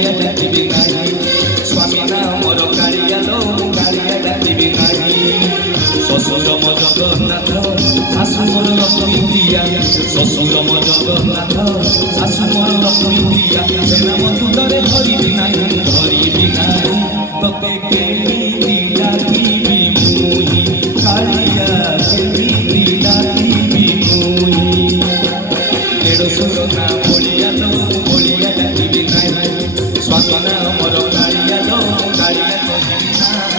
বলিয়া ডাকিবি নাই স্বামী না মোর কালিয়া লো কালিয়া ডাকিবি নাই শ্বশুর মো জগন্নাথ শাশু মোর লক্ষ্মী প্রিয়া শ্বশুর মো জগন্নাথ শাশু মোর লক্ষ্মী প্রিয়া সে নাম দুধরে ধরিবি নাই তোকে কেমিতি ডাকিবি মুই কালিয়া কেমিতি ডাকিবি মুই দেড়শোর না বলিয়া লো বলিয়া ডাকিবি নাই স্বামী না মোর কালিয়া লো কালিয়া কহিবি নাই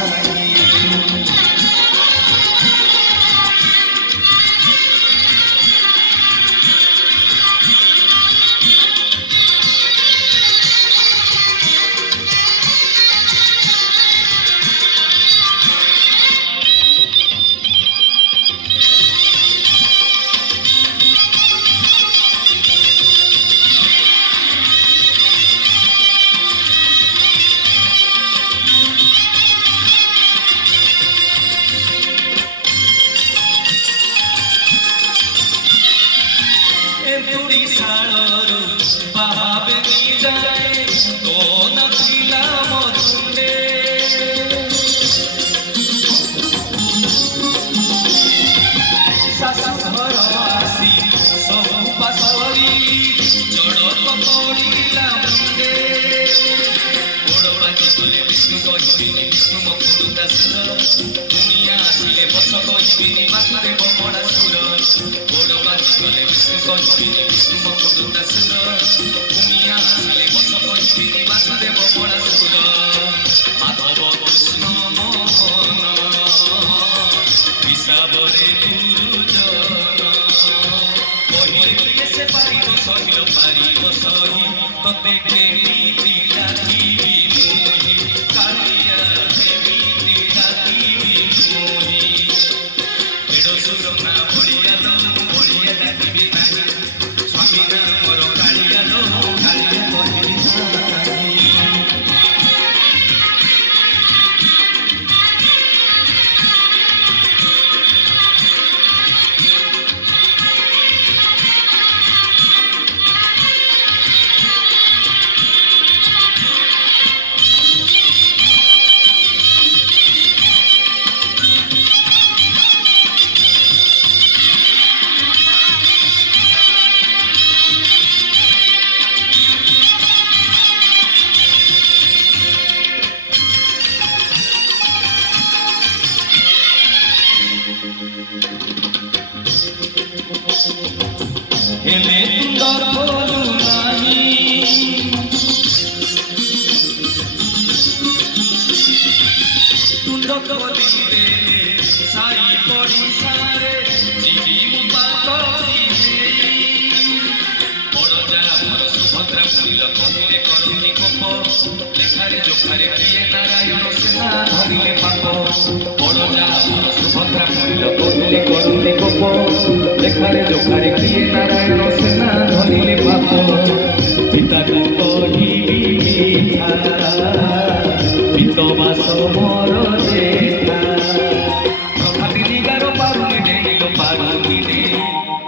বাহাবে যায় তো নাচিলাম চুলে শাশু ঘর আসি সবু পাশরি জড়ত পড়িলাম মুন্ডে বড় বাজি বলে বিষ্ণু কহিবিনি বিষ্ণু মকুল দাসুর দুনিয়া আসিলে বস কহিবিনি বাসুদেব বড়াসুর বড় বাজি বলে বিষ্ণু কহিবিনি বিষ্ণু মকুল দাসুর দুনিয়া আসিলে বস কহিবিনি বাসুদেব বড়াসুর মাধব কৃষ্ণ মোহন বিষাবরে গুরুজন কহিলে প্রিয় সে পারিব সহিল পারিব সহি তোতে কেমিতি ডাকিবি মুই কালিয়া কেমিতি ডাকিবি মুই দেড়শোর না বলিয়া লো বলিয়া ডাকিবি নাই স্বামী না মোর কালিয়া লো কালিয়া কহিবি নাই হেলে সুন্দর বলু নাহি তুন্ড কলিলে সাই পড়ি সারে চিরি মুপাতরি বড় যা মোর সুভদ্রা পুরিল কহিলে করুণি কোপ লেখারে জোখারে কিয়ে নারায়ণ সেনা ধরিলে পাপ বড় যা মোর সুভদ্রা পুরিল কহিলে করুণি কোপ লেখারে জোখারে কিয়ে নারায়ণ সেনা ধরিলে পাপ পিতাকে কহিবি মিথ্যা পিতবাস মোর দেখা তথাপি দিগার পারুনি ডেইল পারুনি ডে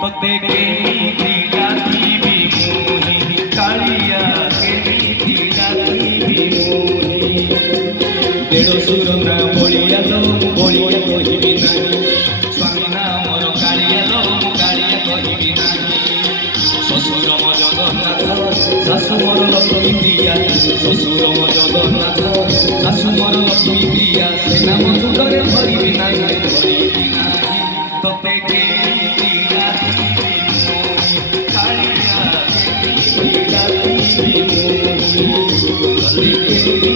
তোতে কেমিতি ডাকিবি মুই কালিয়া কেমিতি ডাকিবি মুই দেড়শোর না বলিয়া লো বলিয়া কহিবি নাই স্বামী না মোর কালিয়া লো কালিয়া কহিবি নাই শ্বশুর মো জগন্নাথ শাশু মোর লক্ষ্মী প্রিয়া শ্বশুর মো জগন্নাথ শাশু মোর লক্ষ্মী প্রিয়া সে নাম দুধরে ধরিবি নাই ধরিবি নাই তোতে কেমিতি ডাকিবি মুই কালিয়া কেমিতি ডাকিবি মুই তোতে